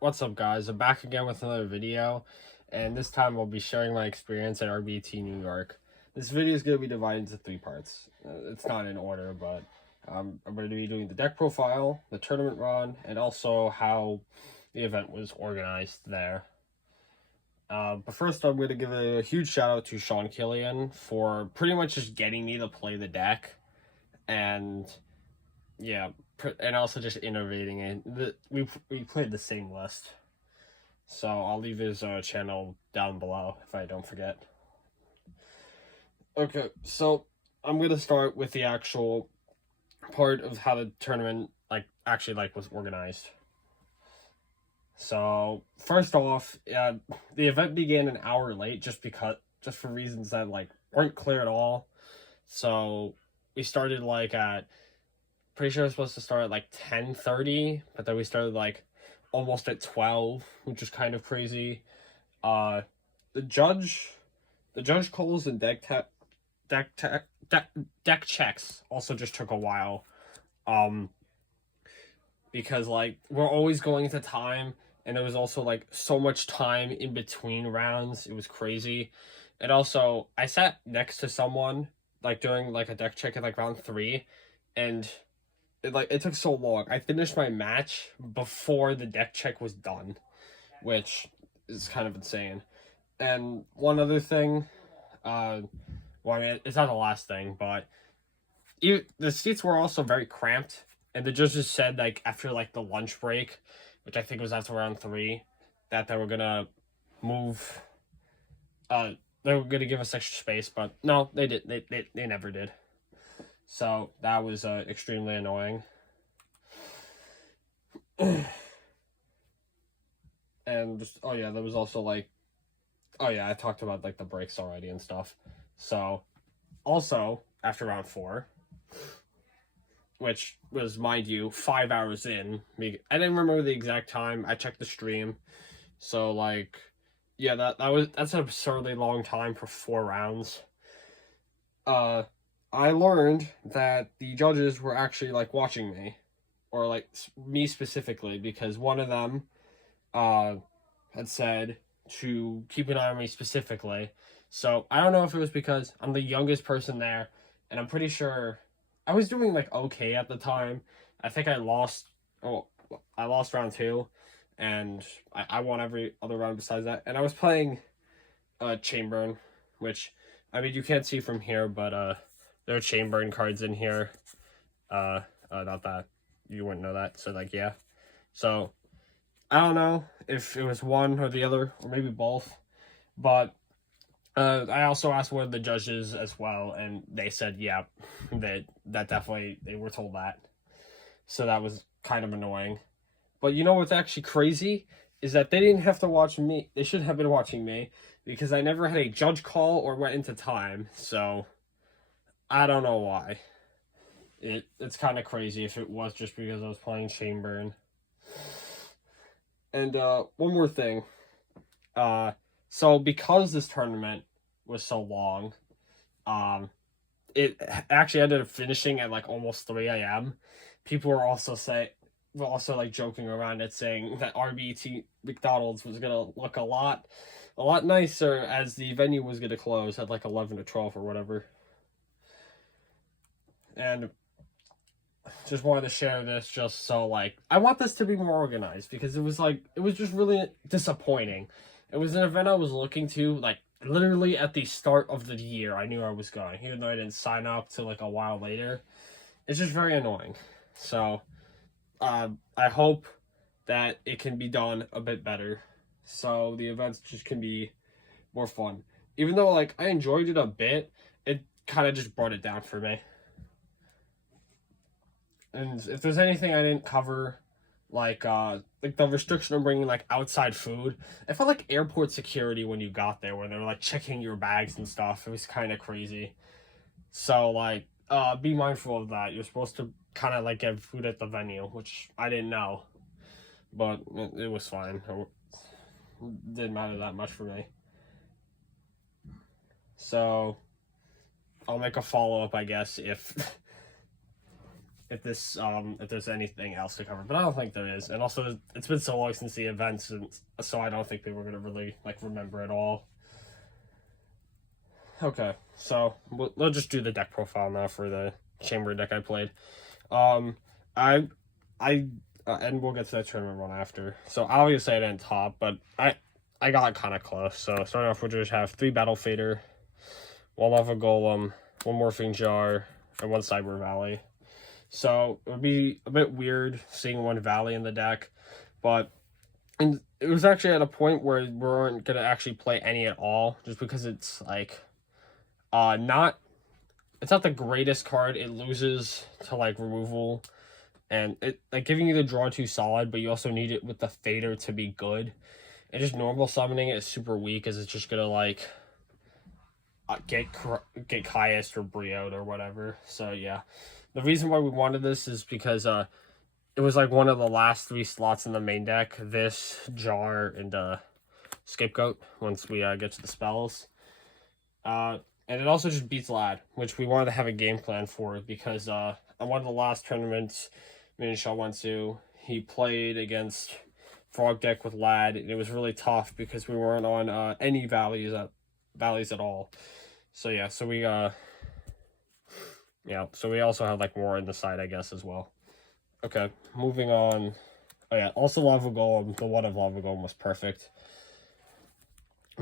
What's up, guys? I'm back again with another video, and this time I'll be sharing my experience at RBET New York. This video is going to be divided into 3 parts. It's not in order, but I'm going to be doing the deck profile, the tournament run, and also how the event was organized there. But first, I'm going to give a huge shout out to Sean Killian for pretty much just getting me to play the deck, and yeah, and also just innovating it. We played the same list, so I'll leave his channel down below if I don't forget. Okay, so I'm gonna start with the actual part of how the tournament actually was organized. So first off, the event began an hour late just for reasons that weren't clear at all. So we started at pretty sure it was supposed to start at 10:30, but then we started almost at 12, which is kind of crazy. The judge calls and deck checks also just took a while. Because we're always going to time, and there was also so much time in between rounds. It was crazy. And also I sat next to someone during a deck check at round 3, and it took so long. I finished my match before the deck check was done, which is kind of insane. And one other thing, well, I mean, it's not the last thing, but the seats were also very cramped, and the judges said after the lunch break, which I think was after round 3, that they were gonna move. They were gonna give us extra space, but no, they did. They never did. So that was extremely annoying. And just, oh yeah, there was also oh yeah, I talked about the breaks already and stuff. So also after round 4, which was, mind you, 5 hours in, I didn't remember the exact time. I checked the stream. So yeah, that's an absurdly long time for 4 rounds. I learned that the judges were actually watching me, or me specifically, because one of them had said to keep an eye on me specifically. So I don't know if it was because I'm the youngest person there, and I'm pretty sure I was doing okay at the time. I think I lost round 2, and I won every other round besides that. And I was playing Chamberlain, which, I mean, you can't see from here, but there are Chamberlain cards in here. Not that you wouldn't know that. So yeah. So I don't know if it was one or the other, or maybe both. But I also asked one of the judges as well, and they said yeah, that definitely they were told that. So that was kind of annoying. But you know what's actually crazy is that they didn't have to watch me. They should have been watching me, because I never had a judge call or went into time. So I don't know why. It's kind of crazy if it was just because I was playing Chamberlain. And one more thing. So because this tournament was so long, it actually ended up finishing at like almost 3 a.m. People were also joking around it, saying that RBET McDonald's was gonna look a lot nicer as the venue was gonna close at like 11 or 12 or whatever. And just wanted to share this just so I want this to be more organized, because it was just really disappointing. It was an event I was looking to literally at the start of the year. I knew I was going, even though I didn't sign up till a while later. It's just very annoying. So I hope that it can be done a bit better, so the events just can be more fun. Even though I enjoyed it a bit, it kind of just brought it down for me. And if there's anything I didn't cover, the restriction of bringing outside food, I felt airport security when you got there, when they were checking your bags and stuff. It was kind of crazy. So be mindful of that. You're supposed to kind of get food at the venue, which I didn't know, but it was fine. It didn't matter that much for me. So I'll make a follow-up, I guess, if if there's anything else to cover, but I don't think there is. And also, it's been so long since the events, and so I don't think people are gonna really like remember it all. Okay, so we'll just do the deck profile now for the chamber deck I played. I and we'll get to that tournament run after. So obviously I didn't top, but I got kind of close. So starting off, we'll just have 3 Battle Fader, 1 Lava Golem, 1 Morphing Jar, and 1 Cyber Valley. So it would be a bit weird seeing 1 Valley in the deck, but and it was actually at a point where we weren't gonna actually play any at all, just because it's like it's not the greatest card. It loses to like removal, and it like giving you the draw 2 solid, but you also need it with the fader to be good. And just normal summoning it is super weak, as it's just gonna like get Caius or Briode or whatever. So yeah, the reason why we wanted this is because it was like one of the last 3 slots in the main deck. This, Jar, and Scapegoat once we get to the spells. And it also just beats Lad, which we wanted to have a game plan for, because on one of the last tournaments me and Shaw went to, he played against Frog deck with Lad, and it was really tough because we weren't on any valleys at all. So yeah, so we so we also had like more on the side, I guess, as well. Okay, moving on. Oh yeah, also Lava Golem, the one of Lava Golem was perfect,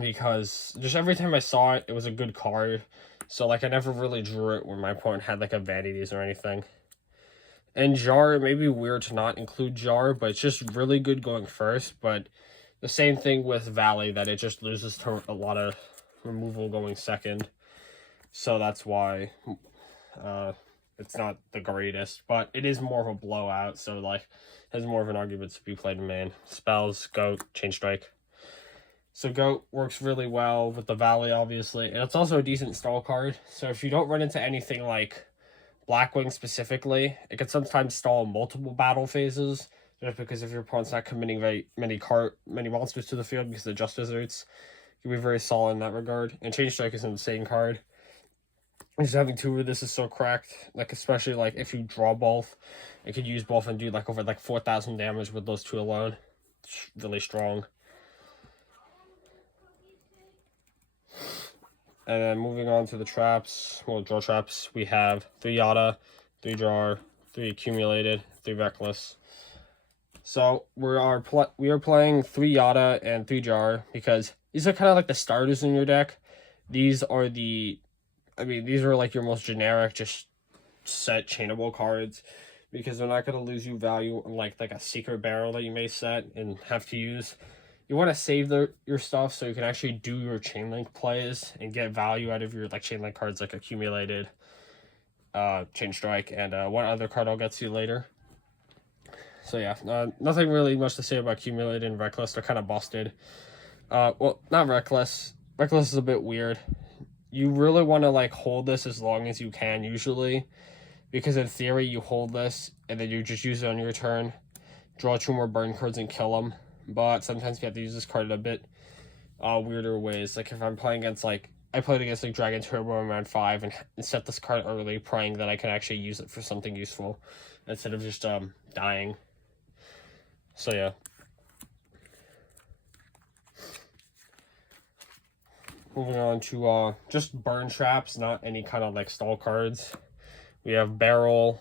because just every time I saw it, it was a good card. So like I never really drew it when my opponent had like a vanities or anything. And Jar, it may be weird to not include Jar, but it's just really good going first. But the same thing with Valley, that it just loses to a lot of removal going second. So that's why it's not the greatest, but it is more of a blowout. So like has more of an argument to be played in main. Spells, Goat, Chain Strike. So Goat works really well with the Valley, obviously. And it's also a decent stall card. So if you don't run into anything like Blackwing specifically, it can sometimes stall multiple battle phases, just because if your opponent's not committing very many monsters to the field because they're just desserts, you can be very solid in that regard. And Chain Strike is an insane card. Just having 2 of this is so cracked. Like, especially like if you draw both, it could use both and do like over like 4,000 damage with those 2 alone. It's really strong. And then moving on to the traps, well, draw traps, we have 3 Yada, 3 Jar, 3 Accumulated, 3 Reckless. So we are playing 3 Yada and 3 Jar because these are kind of like the starters in your deck. These are these are like your most generic, just set chainable cards, because they're not going to lose you value unlike like a secret barrel that you may set and have to use. You want to save your stuff so you can actually do your chain link plays and get value out of your like chain link cards, like Accumulated, Chain Strike, and one other card I'll get to later. So yeah, nothing really much to say about Accumulated and Reckless. They're kind of busted. Well, not Reckless. Reckless is a bit weird. You really want to like hold this as long as you can usually, because in theory you hold this and then you just use it on your turn, draw 2 more burn cards and kill them. But sometimes you have to use this card in a bit weirder ways. Like if I'm playing against like, I played against like Dragon Turbo in round 5 and set this card early, praying that I can actually use it for something useful instead of just dying. So yeah. Moving on to just burn traps, not any kind of like stall cards. We have Barrel,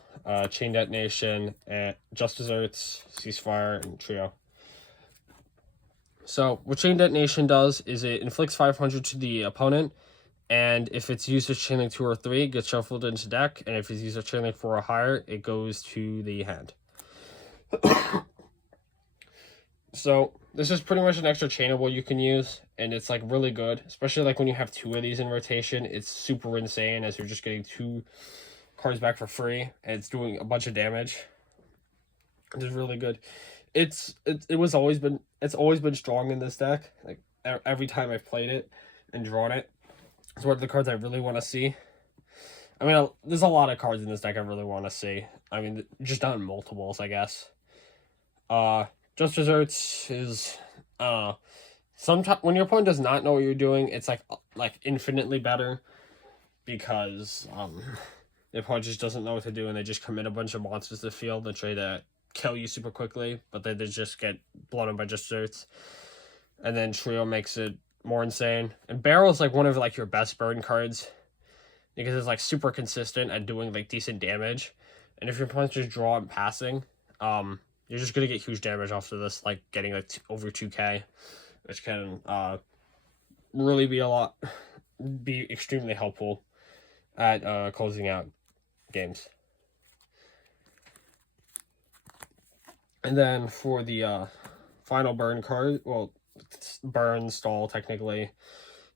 Chain Detonation, and Just Desserts, Ceasefire, and Trio. So what Chain Detonation does is it inflicts 500 to the opponent, and if it's used as Chain Link 2 or 3, it gets shuffled into deck, and if it's used as Chain Link 4 or higher, it goes to the hand. So this is pretty much an extra chainable you can use, and it's like really good, especially like when you have 2 of these in rotation. It's super insane, as you're just getting 2 cards back for free, and it's doing a bunch of damage. It's really good. It's always been strong in this deck. Like every time I've played it and drawn it, it's one of the cards I really want to see. I mean, there's a lot of cards in this deck I really want to see. I mean, just not in multiples, I guess. Just Desserts is sometimes when your opponent does not know what you're doing, it's like infinitely better, because The opponent just doesn't know what to do, and they just commit a bunch of monsters to the field and try to kill you super quickly, but they just get blown up by just certs. And then Trio makes it more insane. And Barrel is like one of like your best burn cards because it's like super consistent at doing like decent damage. And if your opponents just draw and passing, you're just gonna get huge damage off of this, like getting like over 2k, which can really be extremely helpful at closing out games. And then for the final burn card, well, burn stall technically,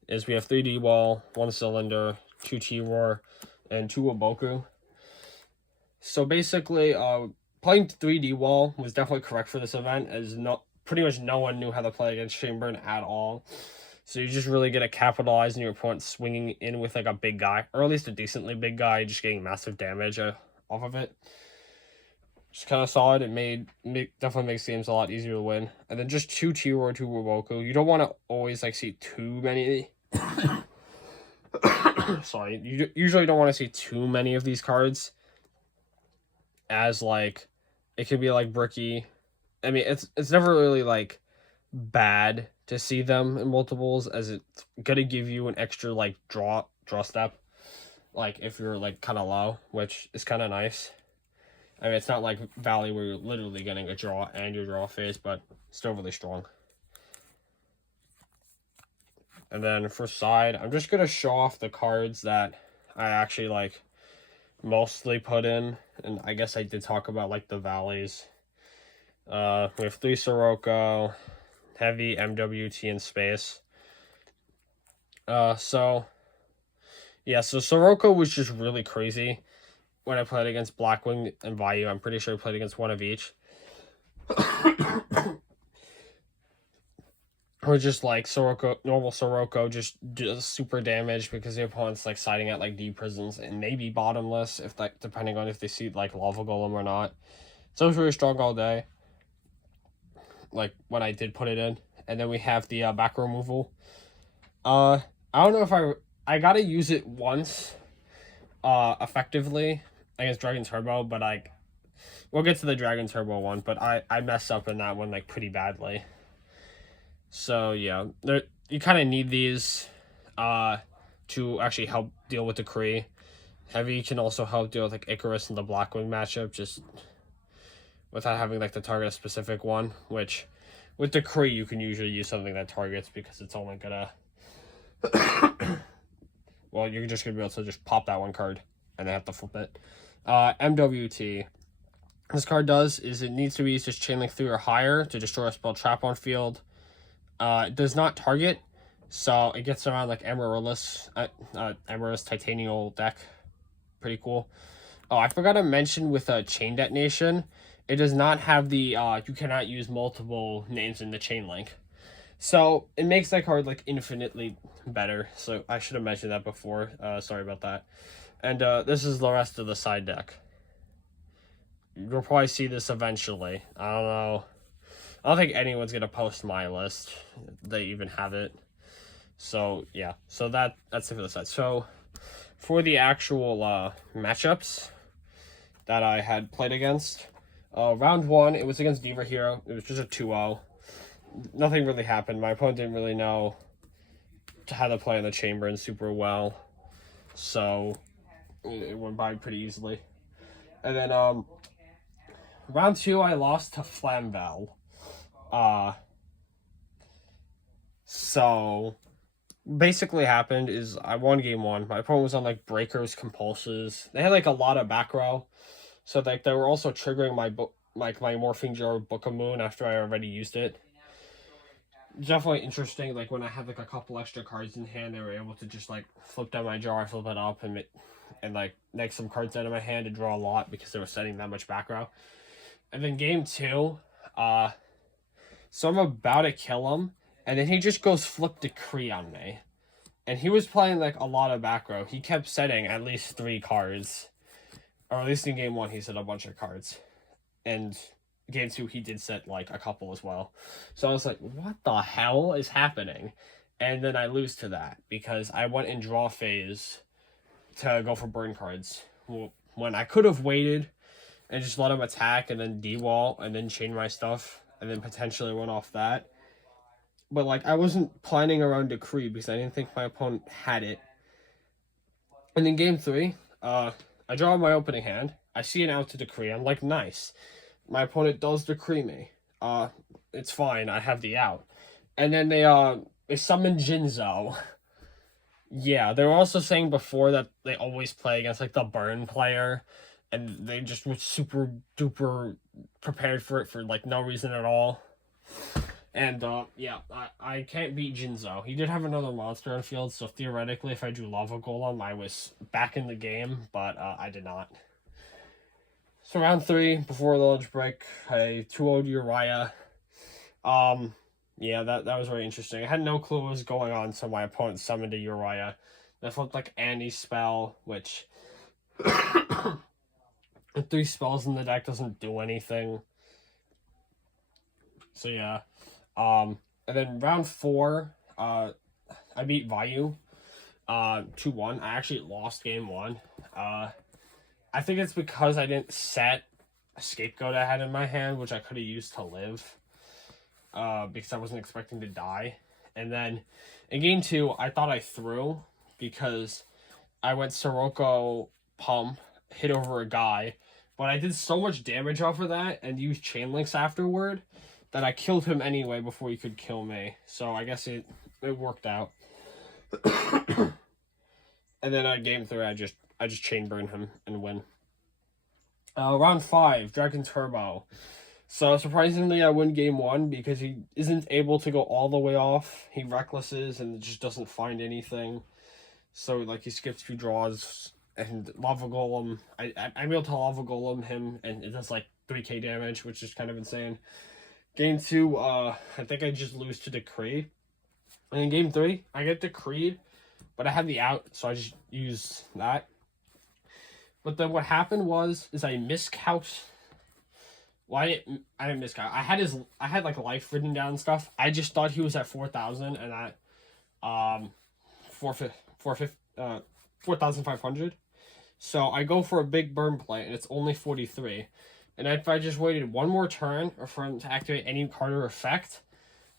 is we have 3D wall, 1 cylinder, 2 T-Roar, and 2 Oboku. So basically, playing 3D wall was definitely correct for this event, as pretty much no one knew how to play against Chain-Burn at all. So you just really get to capitalize on your opponent swinging in with like a big guy, or at least a decently big guy, just getting massive damage off of it. Just kind of solid. It definitely makes games a lot easier to win. And then just 2 T-Roar, 2 Woboku. You don't want to always like see too many. Sorry, you usually don't want to see too many of these cards, as like it can be like bricky. I mean, it's never really like bad to see them in multiples, as it's gonna give you an extra like draw step, like if you're like kind of low, which is kind of nice. I mean, it's not like Valley where you're literally getting a draw and your draw phase, but still really strong. And then for side, I'm just gonna show off the cards that I actually like mostly put in, and I guess I did talk about like the Valleys. We have 3 Sirocco, Heavy, MWT, and Space. So Sirocco was just really crazy when I played against Blackwing and Vayu. I'm pretty sure I played against one of each. Or just like normal Sirocco just does super damage because the opponent's like siding at like D prisons and maybe bottomless, if like depending on if they see like Lava Golem or not. So it was really strong all day, like when I did put it in. And then we have the back removal. I don't know if I gotta use it once effectively against Dragon Turbo, but we'll get to the Dragon Turbo one, but I messed up in that one like pretty badly. So yeah, you kind of need these to actually help deal with the Kree. Heavy can also help deal with like Icarus and the Blackwing matchup, just without having like to target a specific one, which with the Kree you can usually use something that targets because it's only gonna well, you're just gonna be able to just pop that one card and then have to flip it. MWT. This card does is it needs to be used as Chain Link 3 or higher to destroy a spell trap on field. It does not target, so it gets around like Amaryllis Titanial deck. Pretty cool. Oh, I forgot to mention with a Chain Detonation, it does not have the you cannot use multiple names in the Chain Link. So it makes that card like infinitely better. So I should have mentioned that before. Sorry about that. And this is the rest of the side deck. You'll probably see this eventually. I don't know. I don't think anyone's gonna post my list. They even have it. So yeah. So that's it for the side. So for the actual matchups that I had played against, round 1 it was against Diva Hero. It was just a 2-0. Nothing really happened. My opponent didn't really know how to play in the chamber and super well, so it went by pretty easily. And then round 2 I lost to Flamvel. So basically happened is I won game 1. My opponent was on like breakers, compulses. They had like a lot of back row, so like they were also triggering my Morphing Jar Book of Moon after I already used it. Definitely interesting. Like when I had like a couple extra cards in hand, they were able to just like flip down my jar, flip it up, and like make some cards out of my hand to draw a lot because they were setting that much back row. And then game 2, so I'm about to kill him, and then he just goes flip Decree on me. And he was playing like a lot of back row. He kept setting at least 3 cards, or at least in game 1 he set a bunch of cards, and game 2 he did set like a couple as well. So I was like, what the hell is happening? And then I lose to that because I went in draw phase to go for burn cards, when I could have waited and just let him attack and then D-wall and then chain my stuff and then potentially went off that. But, like, I wasn't planning around Decree because I didn't think my opponent had it. And in game 3, I draw my opening hand. I see an out to Decree. I'm like, nice. My opponent does Decree me. It's fine. I have the out. And then they summon Jinzo. Yeah, they were also saying before that they always play against, like, the burn player. And they just were super duper prepared for it for, like, no reason at all. And, yeah, I can't beat Jinzo. He did have another monster on field, so theoretically, if I drew Lava Golem, I was back in the game, but I did not. So round 3, before the lunch break, I 2-0'd Uriah. Yeah, that was very interesting. I had no clue what was going on, so my opponent summoned a Uriah. That flipped, like, Annie's spell, which... 3 spells in the deck doesn't do anything. So, yeah. And then round 4, I beat Vayu 2-1. I actually lost game 1. I think it's because I didn't set a scapegoat I had in my hand, which I could have used to live. Because I wasn't expecting to die. And then in game 2, I thought I threw because I went Sirocco pump, hit over a guy, but I did so much damage off of that and used chain links afterward that I killed him anyway before he could kill me. So I guess it worked out. And then game 3, I just chain burn him and win. Round 5, Dragon Turbo. So surprisingly, I win game 1 because he isn't able to go all the way off. He recklesses and just doesn't find anything. So, like, he skips 2 draws and Lava Golem. I'm able to Lava Golem him and it does like 3k damage, which is kind of insane. Game 2, I think I just lose to Decree. And in game 3, I get Decreed, but I had the out, so I just use that. But then what happened is I miscouched. Well, I didn't miscount. I had like life written down and stuff. I just thought he was at 4,000 and at 4,500. So I go for a big burn play and it's only 43. And if I just waited one more turn or for him to activate any card or effect,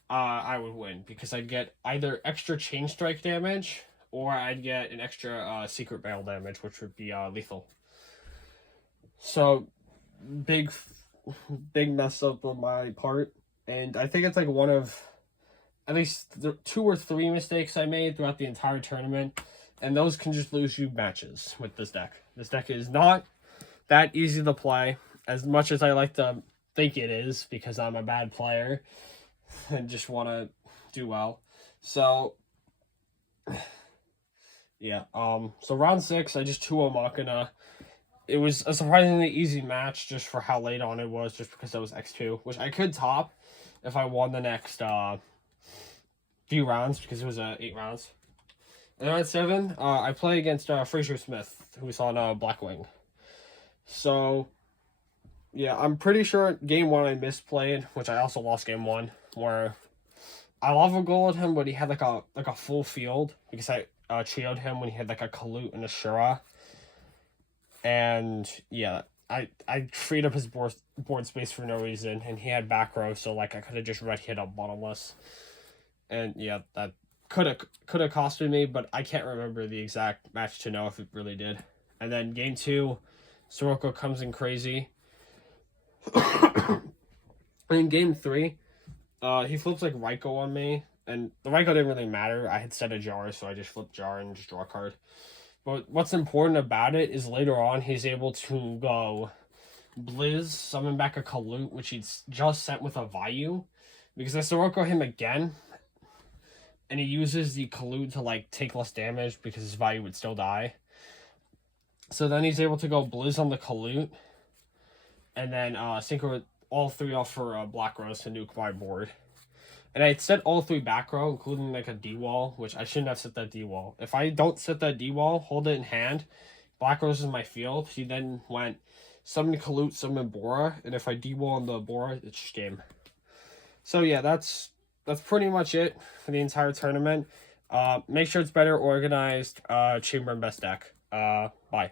I would win because I'd get either extra chain strike damage or I'd get an extra secret barrel damage, which would be lethal. So big mess up on my part, and I think it's like one of at least 2 or 3 mistakes I made throughout the entire tournament, and those can just lose you matches with this deck. This deck is not that easy to play, as much as I like to think it is, because I'm a bad player and just want to do well. So, yeah. So round 6, I just 2-0 Machina. It was a surprisingly easy match just for how late on it was, just because that was X2, which I could top if I won the next few rounds, because it was 8 rounds. And round 7, I play against Fraser Smith, who's on Blackwing. So, yeah, I'm pretty sure game 1 I misplayed, which I also lost game 1, where I lava goaled him, but he had like a full field, because I trioed him when he had like a Kalut and a Shura. And yeah, I freed up his board space for no reason, and he had back row, so like I could have just red hit up bottomless. And yeah, that could have costed me, but I can't remember the exact match to know if it really did. And then game 2, Sirocco comes in crazy. In game 3, he flips like Raikou on me, and the Raikou didn't really matter. I had set a jar, so I just flipped jar and just draw a card. But what's important about it is later on he's able to go Blizz, summon back a Kalut, which he'd just sent with a Vayu, because I Sirocco him again, and he uses the Kalut to like take less damage because his Vayu would still die. So then he's able to go Blizz on the Kalut, and then synchro all 3 off for Black Rose to nuke my board. And I had set all 3 back row, including like a D-wall, which I shouldn't have set that D-wall. If I don't set that D-wall, hold it in hand, Black Rose is my field. He then went summon Kalut, summon Bora, and if I D-wall on the Bora, it's just game. So yeah, that's pretty much it for the entire tournament. Make sure it's better organized. Chamber and best deck. Bye.